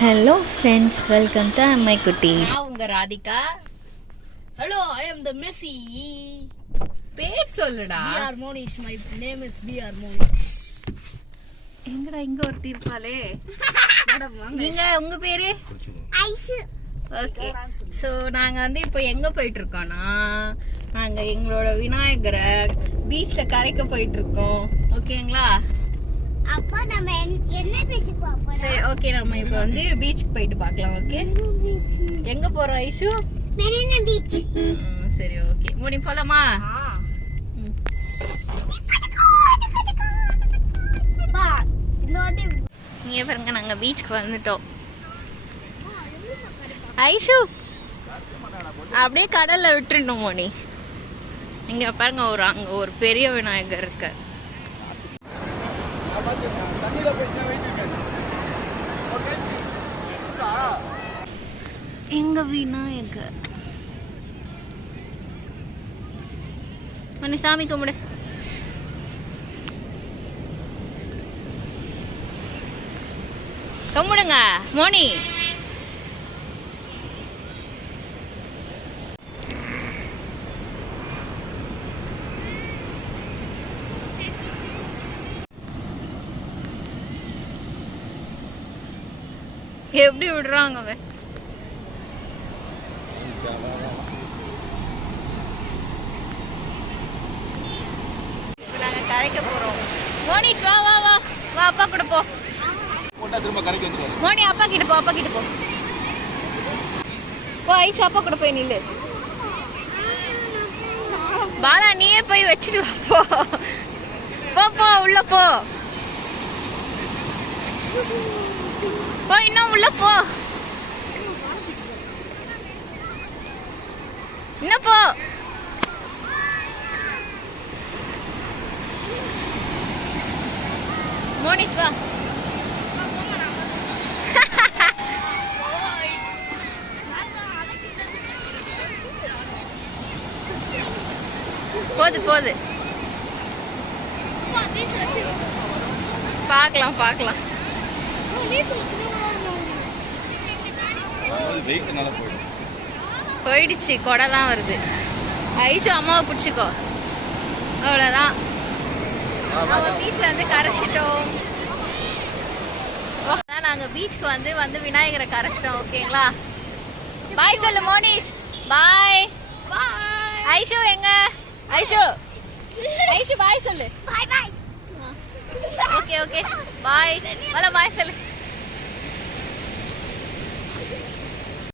Hello friends, welcome to my cuties. நான் உங்க Radhika. Hello, I am the Messi. பேர் சொல்லுடா. BR Monish, my name is BR Monish. எங்கடா இங்க ஒருத்தி இருப்பாளே. மேடம் வாங்க. நீங்க உங்க பேரு? ஐஷு. ஓகே. சோ நாங்க வந்து இப்போ எங்க போயிட்டு இருக்கோம்னா நாங்க எங்களோட விநாயகரை பீச்ல கரைக்க போயிட்டு இருக்கோம். ஓகேங்களா? அப்பா நம்ம என்ன பீச்சுக்கு போறோம்? சரி ஓகே, நம்ம இப்போ வந்து பீச்சுக்கு போயிட்டு பார்க்கலாம். ஓகே, எங்க போறோம் ஐஷு? மெரினா பீச். சரி ஓகே, முடி போலாமா? பா இன்னொரு இங்க பாருங்க, நாங்க பீச்சுக்கு வந்துட்டோம். ஐஷு அப்படியே கடல்ல விட்டுருந்தோம் மோனி. இங்க பாருங்க, அங்க ஒரு பெரிய விநாயகர் இருக்கு. எங்க விநாயகர் மணி, சாமி கும்பிடு. கும்பிடுங்க மோனி. எப்படி விடுறாங்க அவன்? நாங்க கரைக்க போறோம். மோனிஷ் வா வா வா வா, அப்பா கூட போ. மோனி அப்பா கிட்ட போ, அப்பா கிட்ட போ. போ ஐஷா, அப்பா கூட போய் நில்லு. பாலா நீயே போய் வச்சுட்டு வா. போ போ போ, உள்ள போ போ, இன்னும் உள்ள போ, இன்னும் போ. மோனிஷ் வா. போது போது, பார்க்கலாம் பார்க்கலாம். போயிடுச்சு, கொடை தான் வருது. ஐஷு அம்மாவை பிடிச்சிக்கோ, அவ்வளோதான். நம்ம பீச்சில் வந்து கரைச்சிட்டோம். நாங்கள் பீச்சுக்கு வந்து விநாயகரை கரைச்சிட்டோம். ஓகேங்களா? பாய் சொல்லு மோனிஷ். பாய். ஐஷு எங்க? ஐஷு ஐஷு பாய் சொல்லு. பாய் பாய். Okay okay bye. பாய் சொல்லு.